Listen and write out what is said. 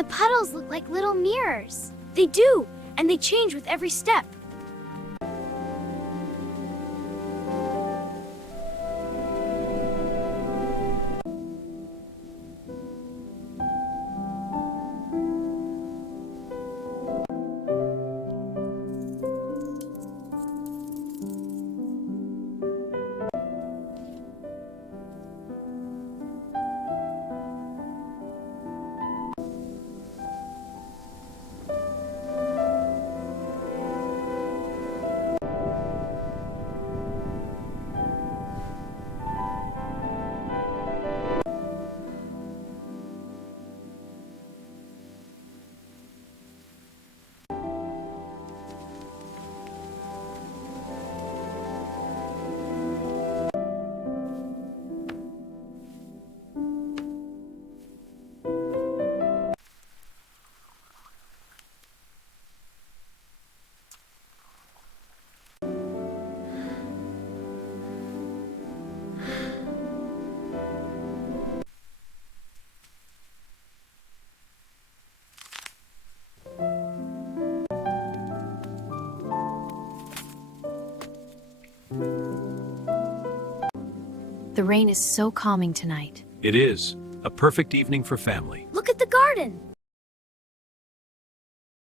The puddles look like little mirrors. They do, and they change with every step. The rain is so calming tonight. It is a perfect evening for family. Look at the garden.